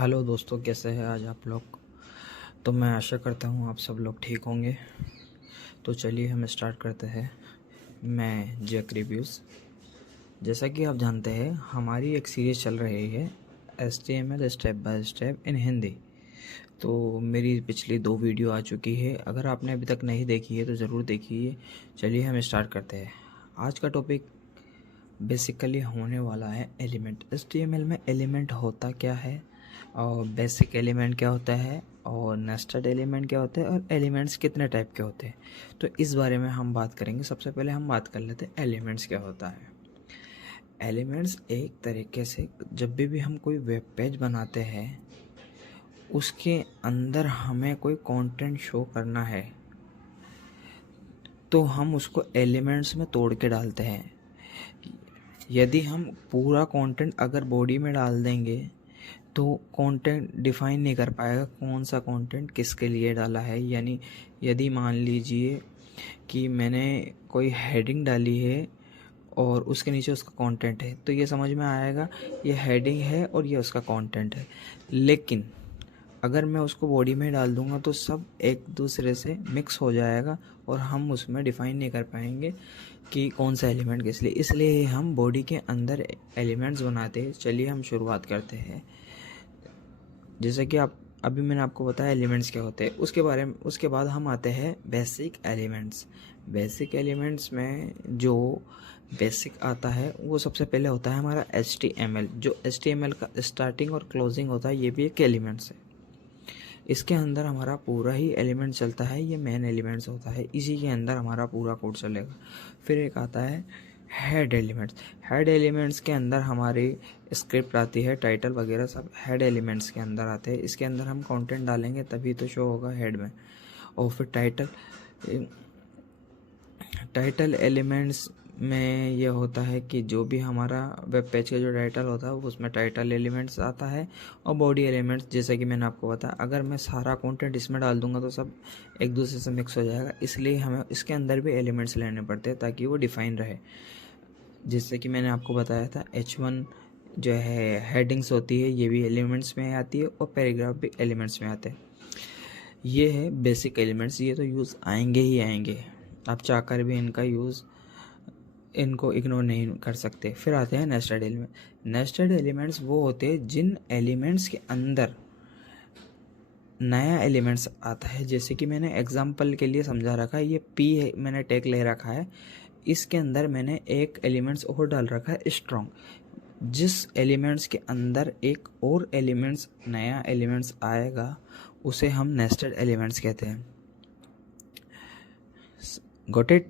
Hello दोस्तों, कैसे हैं आज आप लोग। तो मैं आशा करता हूँ आप सब लोग ठीक होंगे। तो चलिए हम स्टार्ट करते हैं। मैं जैक रिव्यूज़। जैसा कि आप जानते हैं, हमारी एक सीरीज़ चल रही है HTML step by step in Hindi. तो मेरी पिछली 2 वीडियो आ चुकी है। अगर आपने अभी तक नहीं देखी है तो ज़रूर देखिए। चलिए हम स्टार्ट करते हैं। आज का टॉपिक बेसिकली होने वाला है एलिमेंट। HTML में एलिमेंट होता क्या है, और बेसिक एलिमेंट क्या होता है, और नेस्टेड एलिमेंट क्या होते हैं, और एलिमेंट्स कितने टाइप के होते हैं। तो इस बारे में हम बात करेंगे। सबसे पहले हम बात कर लेते हैं एलिमेंट्स क्या होता है। एलिमेंट्स एक तरीके से जब भी हम कोई वेब पेज बनाते हैं, उसके अंदर हमें कोई कंटेंट शो करना है तो हम उसको एलिमेंट्स में तोड़ के डालते हैं। यदि हम पूरा कंटेंट अगर बॉडी में डाल देंगे तो कंटेंट डिफाइन नहीं कर पाएगा कौन सा कंटेंट किसके लिए डाला है। यानी यदि मान लीजिए कि मैंने कोई हेडिंग डाली है और उसके नीचे उसका कंटेंट है, तो ये समझ में आएगा ये हेडिंग है और ये उसका कंटेंट है। लेकिन अगर मैं उसको बॉडी में डाल दूंगा तो सब एक दूसरे से मिक्स हो जाएगा और हम उसमें डिफाइन नहीं कर पाएंगे कि कौन सा एलिमेंट किस लिए। इसलिए हम बॉडी के अंदर एलिमेंट्स बनाते हैं। चलिए हम शुरुआत करते हैं। जैसे कि आप अभी मैंने आपको बताया एलिमेंट्स क्या होते हैं, उसके बाद हम आते हैं बेसिक एलिमेंट्स। बेसिक एलिमेंट्स में जो बेसिक आता है वो सबसे पहले होता है हमारा HTML। जो HTML का स्टार्टिंग और क्लोजिंग होता है, ये भी एक एलिमेंट्स है। इसके अंदर हमारा पूरा ही एलिमेंट चलता है, ये मेन एलिमेंट्स होता है, इसी के अंदर हमारा पूरा कोड चलेगा। फिर एक आता है हेड एलिमेंट्स। हेड एलिमेंट्स के अंदर हमारी स्क्रिप्ट आती है, टाइटल वगैरह सब हेड एलिमेंट्स के अंदर आते हैं। इसके अंदर हम कंटेंट डालेंगे तभी तो शो होगा हेड में। और फिर टाइटल एलिमेंट्स में ये होता है कि जो भी हमारा वेब पेज का जो टाइटल होता है उसमें टाइटल एलिमेंट्स आता है। और बॉडी एलिमेंट्स, जैसे कि मैंने आपको बताया, अगर मैं सारा कंटेंट इसमें डाल दूंगा तो सब एक दूसरे से मिक्स हो जाएगा। इसलिए हमें इसके अंदर भी एलिमेंट्स लेने पड़ते हैं ताकि वो डिफाइन रहे। जैसे कि मैंने आपको बताया था H1 जो है हेडिंग्स होती है, ये भी एलिमेंट्स में आती है, और पैराग्राफ भी एलिमेंट्स में आते हैं। ये है बेसिक एलिमेंट्स। ये तो यूज़ आएंगे ही आएंगे, आप चाहकर भी इनको इग्नोर नहीं कर सकते। फिर आते हैं नेस्टेड एलिमेंट। नेस्टेड एलिमेंट्स वो होते हैं जिन एलिमेंट्स के अंदर नया एलिमेंट्स आता है। जैसे कि मैंने एग्जांपल के लिए समझा रखा है, ये P है, मैंने टैग ले रखा है, इसके अंदर मैंने एक एलिमेंट्स और डाल रखा है स्ट्रॉन्ग। जिस एलिमेंट्स के अंदर एक और एलिमेंट्स नया एलिमेंट्स आएगा उसे हम नेस्टेड एलिमेंट्स कहते हैं। Got it.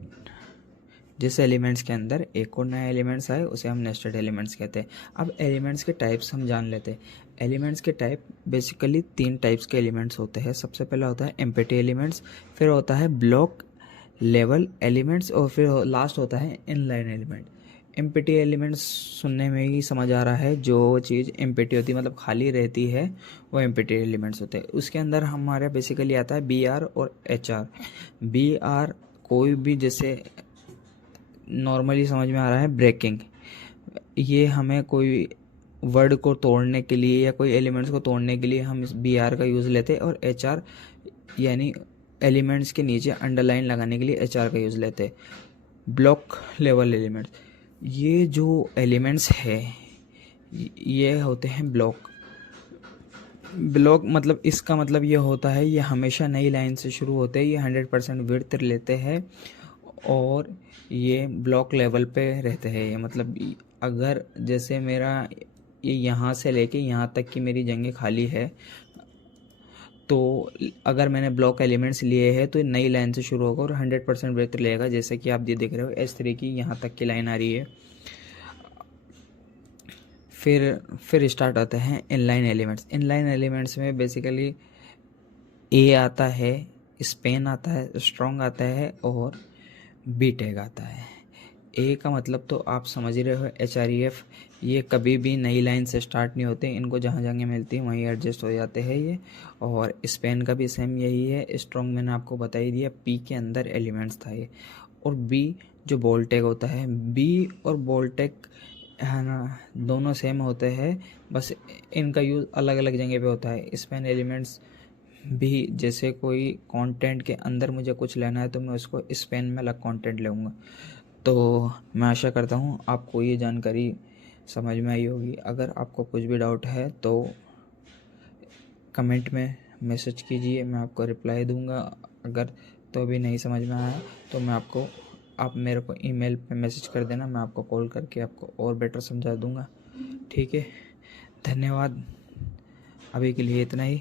जिस एलिमेंट्स के अंदर एक और नया एलिमेंट्स आए उसे हम नेस्टेड एलिमेंट्स कहते हैं। अब एलिमेंट्स के टाइप्स हम जान लेते हैं। एलिमेंट्स के टाइप बेसिकली 3 टाइप्स के एलिमेंट्स होते हैं। सबसे पहला होता है एम्प्टी एलिमेंट्स, फिर होता है ब्लॉक लेवल एलिमेंट्स, और फिर लास्ट होता है इनलाइन एलिमेंट। एम्प्टी एलिमेंट्स सुनने में ही समझ आ रहा है, जो चीज़ एम्प्टी होती है मतलब खाली रहती है वो एम्प्टी एलिमेंट्स होते हैं। उसके अंदर हमारा बेसिकली आता है BR और HR। BR कोई भी, जैसे नॉर्मली समझ में आ रहा है ब्रेकिंग, ये हमें कोई वर्ड को तोड़ने के लिए या कोई एलिमेंट्स को तोड़ने के लिए हम इस BR का यूज़ लेते हैं। और HR यानी एलिमेंट्स के नीचे अंडरलाइन लगाने के लिए HR का यूज़ लेते हैं। ब्लॉक लेवल एलिमेंट्स, ये जो एलिमेंट्स है ये होते हैं ब्लॉक। मतलब इसका मतलब ये होता है ये हमेशा नई लाइन से शुरू होते हैं, ये 100% विड्थ लेते हैं और ये ब्लॉक लेवल पे रहते हैं। ये मतलब अगर जैसे मेरा ये यहाँ से लेके यहाँ तक की मेरी जगह खाली है, तो अगर मैंने ब्लॉक एलिमेंट्स लिए हैं तो नई लाइन से शुरू होगा और 100% विड्थ लेगा। जैसे कि आप ये देख रहे हो S3 की यहाँ तक की लाइन आ रही है। फिर स्टार्ट आते हैं इनलाइन एलिमेंट्स। इनलाइन एलिमेंट्स में बेसिकली A आता है, स्पेन आता है, स्ट्रॉन्ग आता है और B टैग आता है। A का मतलब तो आप समझ ही रहे हो, HREF। ये कभी भी नई लाइन से स्टार्ट नहीं होते, इनको जहाँ जगह मिलती है वहीं एडजस्ट हो जाते हैं ये। और स्पेन का भी सेम यही है। स्ट्रॉन्ग मैंने आपको बता ही दिया, P के अंदर एलिमेंट्स था ये। और B जो बोल्ड टैग होता है, B और बोल्ड टैग है ना, दोनों सेम होते हैं, बस इनका यूज़ अलग अलग जगह पे होता है। स्पैन एलिमेंट्स भी जैसे कोई कंटेंट के अंदर मुझे कुछ लेना है तो मैं उसको स्पैन में अलग कंटेंट लूँगा। तो मैं आशा करता हूँ आपको ये जानकारी समझ में आई होगी। अगर आपको कुछ भी डाउट है तो कमेंट में मैसेज कीजिए, मैं आपको रिप्लाई दूंगा। अगर तो भी नहीं समझ में आया तो आप मेरे को ईमेल पे मैसेज कर देना, मैं आपको कॉल करके आपको और बेटर समझा दूंगा। ठीक है, धन्यवाद। अभी के लिए इतना ही।